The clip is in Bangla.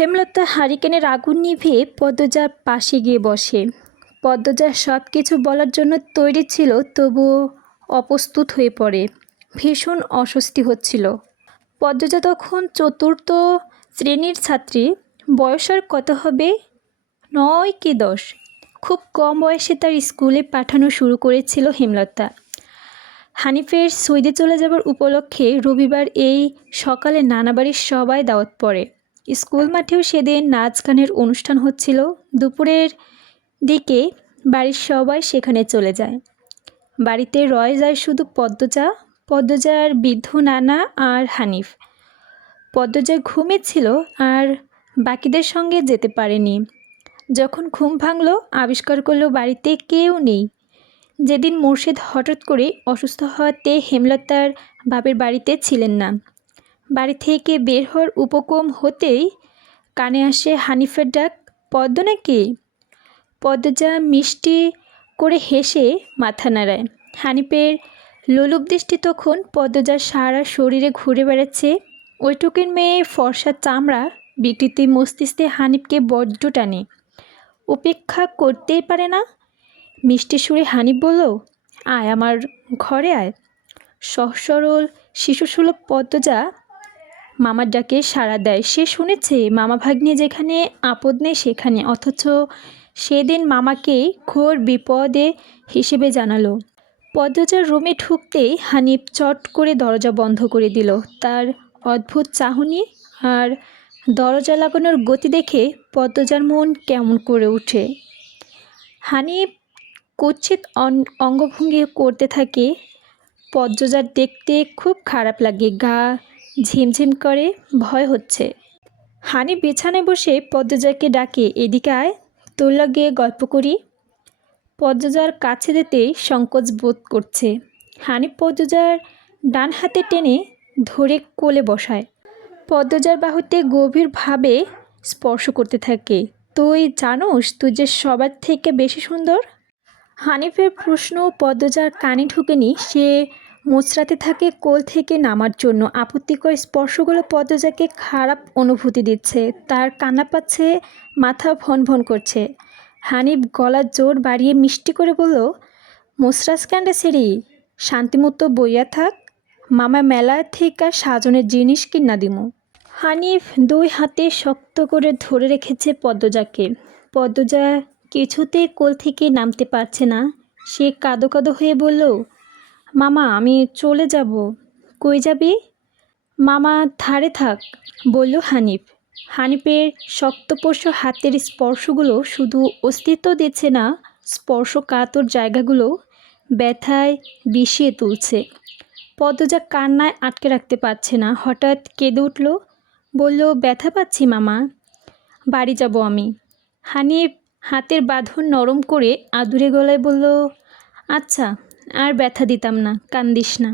হেমলতা হারিকেনের আগুন নিভিয়ে পদ্মজার পাশে গিয়ে বসে। পদ্মজা সব কিছু বলার জন্য তৈরি ছিল, তবুও অপ্রস্তুত হয়ে পড়ে। ভীষণ অস্বস্তি হচ্ছিল। পদ্মজা তখন চতুর্থ শ্রেণীর ছাত্রী। বয়স আর কত হবে, 9 কি 10। খুব কম বয়সে তার স্কুলে পাঠানো শুরু করেছিল হেমলতা। হানিফের সৌদি চলে যাবার উপলক্ষে রবিবার এই সকালে নানা বাড়ির সবাই দাওয়াত পড়ে। স্কুল মাঠেও সেদিন নাচ গানের অনুষ্ঠান হচ্ছিল। দুপুরের দিকে বাড়ির সবাই সেখানে চলে যায়। বাড়িতে রয়ে যায় শুধু পদ্মজার বৃদ্ধ নানা আর হানিফ। পদ্মজা ঘুমিয়েছিল আর বাকিদের সঙ্গে যেতে পারেনি। যখন ঘুম ভাঙল, আবিষ্কার করলো বাড়িতে কেউ নেই। যেদিন মোর্শেদ হঠাৎ করে অসুস্থ হওয়াতে হেমলতার বাপের বাড়িতে ছিলেন না। বাড়ি থেকে বের হওয়ার উপক্রম হতেই কানে আসে হানিফের ডাক, পদ্ম নাকি? পদ্মজা মিষ্টি করে হেসে মাথা নাড়ায়। হানিফের লোলুপ দৃষ্টি তখন পদ্মজার সারা শরীরে ঘুরে বেড়াচ্ছে। ওইটুকুর মেয়ে, ফর্সা চামড়া, বিকৃতি মস্তিষ্কে হানিফকে বড্ড টানে। উপেক্ষা করতেই পারে না। মিষ্টি সুরে হানিফ বলল, আয় আমার ঘরে আয়। সহজ সরল শিশুসুলভ পদ্মজা মামার ডাকে সাড়া দেয়। সে শুনেছে মামা ভাগ্নে যেখানে আপদ নেই সেখানে, অথচ সেদিন মামাকে ঘোর বিপদে হিসেবে জানালো। পদ্মজার রুমে ঢুকতেই হানিফ চট করে দরজা বন্ধ করে দিল। তার অদ্ভুত চাহনি আর দরজা লাগানোর গতি দেখে পদ্মজার মন কেমন করে ওঠে। হানিফ কুৎসিত অঙ্গভঙ্গি করতে থাকে। পদ্মজার দেখতে খুব খারাপ লাগে, গা ঝিমঝিম করে, ভয় হচ্ছে। হানিফ বিছানায় বসে পদ্মজাকে ডাকে, এদিকে আয়, তোর লগে গল্প করি। পদ্মজার কাছে যেতেই সংকোচ বোধ করছে। হানিফ পদ্মজার ডান হাতে টেনে ধরে কোলে বসায়। পদ্মজার বাহুতে গভীরভাবে স্পর্শ করতে থাকে। তুই জানোস তুই যে সবার থেকে বেশি সুন্দর? হানিফের প্রশ্ন পদ্মজার কানে ঢুকেনি। সে মোচড়াতে থাকে কোল থেকে নামার জন্য। আপত্তিকর স্পর্শগুলো পদ্মজাকে খারাপ অনুভূতি দিচ্ছে। তার কান্না পাচ্ছে, মাথা ভন ভন করছে। হানিফ গলা জোর বাড়িয়ে মিষ্টি করে বলল, মোচড়াস ক্যান্ডে সেরি, শান্তিমতো বইয়া থাক, মামা মেলা থেকে সাজনের জিনিস কিনা দিমু। হানিফ 2 হাতে শক্ত করে ধরে রেখেছে পদ্মজাকে। পদ্মজা কিছুতেই কোল থেকে নামতে পারছে না। সে কাঁদো কাঁদো হয়ে বলল, মামা আমি চলে যাব। কই যাবি? মামা ধারে থাক, বলল হানিফ। হানিফের শক্তপোষ্য হাতের স্পর্শগুলো শুধু অস্তিত্ব দিচ্ছে না, স্পর্শকাতর জায়গাগুলো ব্যথায় বিষিয়ে তুলছে। পদ্মজা কান্নায় আটকে রাখতে পারছে না। হঠাৎ কেঁদে উঠল, বলল, ব্যথা পাচ্ছি মামা, বাড়ি যাব আমি। হানিফ হাতের বাঁধন নরম করে আদুরে গলায় বলল, আচ্ছা আর ব্যথা দিতাম না, কান্দিস না।